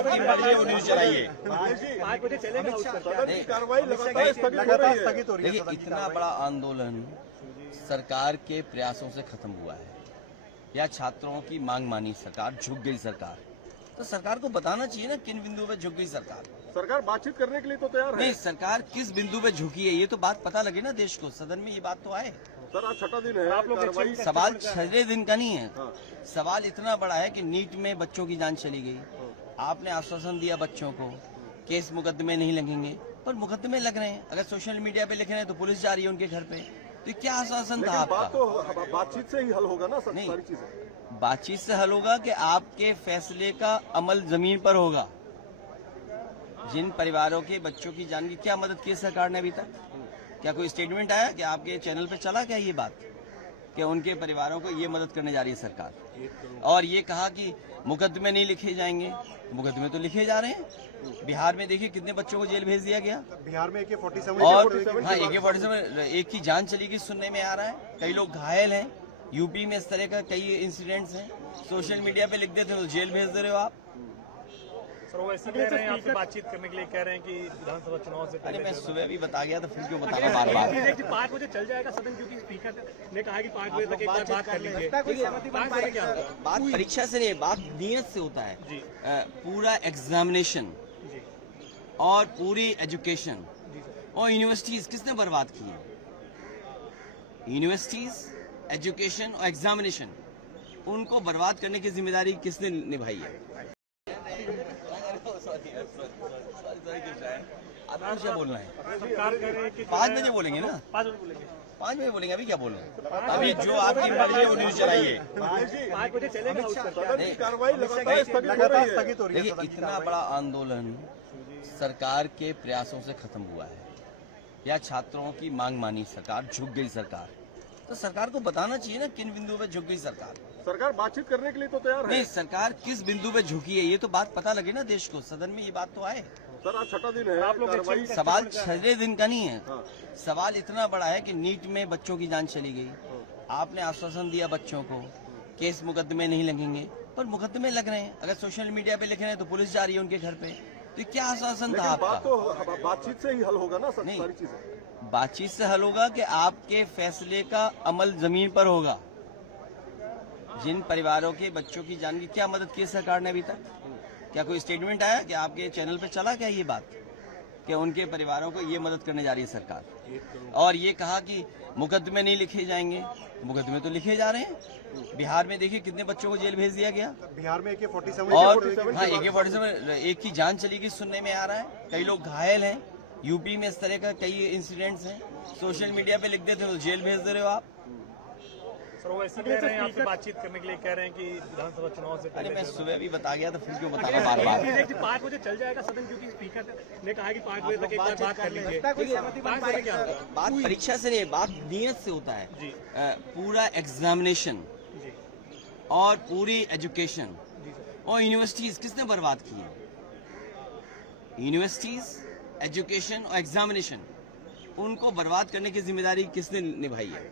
News चलाइए। 5 बजे चलेगा कार्रवाई लगातार स्थगित हो रही है। देखिए, इतना बड़ा आंदोलन सरकार के प्रयासों से खत्म हुआ है या छात्रों की मांग मानी सरकार, झुक गई सरकार, तो सरकार को बताना चाहिए ना किन बिंदु पे झुक गई सरकार। सरकार बातचीत करने के लिए तो तैयार है। नहीं, सरकार किस बिंदु पे झुकी है ये तो बात पता लगे ना देश को, सदन में ये बात तो आए। सर आज छठा दिन है, आप लोग सवाल 6 दिन का नहीं है। सवाल इतना बड़ा है कि नीट में बच्चों की जान चली गई, आपने आश्वासन दिया बच्चों को केस मुकदमे नहीं लगेंगे, पर मुकदमे लग रहे हैं। अगर सोशल मीडिया पे लिख रहे हैं तो पुलिस जा रही है उनके घर पे, तो क्या आश्वासन था आपका? तो बातचीत से ही हल होगा ना सर, नहीं, सारी चीजें बातचीत से हल होगा कि आपके फैसले का अमल जमीन पर होगा। जिन परिवारों के बच्चों की जान की क्या मदद की सरकार ने अभी तक? क्या कोई स्टेटमेंट आया कि आपके चैनल पे चला क्या ये बात कि उनके परिवारों को ये मदद करने जा रही है सरकार? और ये कहा कि मुकदमे नहीं लिखे जाएंगे, मुकदमे तो लिखे जा रहे हैं। बिहार में देखिए कितने बच्चों को जेल भेज दिया गया। बिहार में AK-47 और हाँ, AK-47 एक की जान चली गई सुनने में आ रहा है, कई लोग घायल हैं। यूपी में इस तरह का कई इंसिडेंट्स हैं, सोशल मीडिया पे लिख देते हो तो जेल भेज दे रहे हो आप। सर वो ऐसा कह रहे हैं, आपसे बातचीत करने के लिए कह रहे हैं कि विधानसभा चुनाव से पहले। अरे मैं सुबह भी बता गया तो फिर क्यों बताना बार बार? 5 बजे चल जाएगा सदन, क्योंकि स्पीकर ने कहा कि 5 बजे तक एक बार बात कर लीजिए। बात परीक्षा से नहीं, बात नियत से होता है। पूरा एग्जामिनेशन और पूरी एजुकेशन और यूनिवर्सिटीज किसने बर्बाद की है? यूनिवर्सिटीज, एजुकेशन और एग्जामिनेशन, उनको बर्बाद करने की जिम्मेदारी किसने निभाई है? आपको क्या बोलना है? 5 बजे बोलेंगे ना, 5 बजे बोलेंगे। अभी क्या बोल रहे हैं? अभी जो आपकी मर्जी है वो न्यूज चलाइए। 5 बजे चलेगा कार्रवाई लगातार स्थगित हो रही है। देखिए, इतना बड़ा आंदोलन सरकार के प्रयासों से खत्म हुआ है या छात्रों की मांग मानी सरकार, झुक गई सरकार, तो सरकार को बताना चाहिए ना किन बिंदु पे झुक गई सरकार। सरकार बातचीत करने के लिए तो तैयार है। नहीं, सरकार किस बिंदु पे झुकी है ये तो बात पता लगे ना देश को, सदन में ये बात तो आए। सर आज छठा दिन है, आप लोग सवाल 6 दिन का नहीं है। सवाल इतना बड़ा है कि नीट में बच्चों की जान चली गई, आपने आश्वासन दिया बच्चों को केस मुकदमे नहीं लगेंगे, पर मुकदमे लग रहे हैं। अगर सोशल मीडिया पे लिख रहे हैं तो पुलिस जा रही है उनके घर पे, तो क्या आश्वासन था आपका? तो बातचीत से ही हल होगा ना सर, नहीं, सारी चीजें बातचीत से हल होगा कि आपके फैसले का अमल जमीन पर होगा। जिन परिवारों के बच्चों की जान की क्या मदद की सरकार ने अभी तक? क्या कोई स्टेटमेंट आया कि आपके चैनल पे चला क्या ये बात कि उनके परिवारों को ये मदद करने जा रही है सरकार? और ये कहा कि मुकदमे नहीं लिखे जाएंगे, मुकदमे तो लिखे जा रहे हैं। बिहार में देखिए कितने बच्चों को जेल भेज दिया गया। बिहार में AK-47 और हाँ, AK-47 एक की जान चली गई सुनने में आ रहा है, कई लोग घायल हैं। यूपी में इस तरह का कई इंसिडेंट्स हैं, सोशल मीडिया पे लिख देते हो तो जेल भेज दे रहे हो आप। सर वो ऐसा कह रहे हैं, आपसे बातचीत करने के लिए कह रहे हैं कि विधानसभा चुनाव से पहले। अरे मैं सुबह भी बता गया तो फिर क्यों बताना बार बार? 5 बजे चल जाएगा सदन, क्योंकि स्पीकर ने कहा कि 5 बजे तक एक बार बात कर लीजिए। बात परीक्षा से नहीं, बात नियत से होता है। पूरा एग्जामिनेशन और पूरी एजुकेशन और यूनिवर्सिटीज किसने बर्बाद की है? यूनिवर्सिटीज, एजुकेशन और एग्जामिनेशन, उनको बर्बाद करने की जिम्मेदारी किसने निभाई है?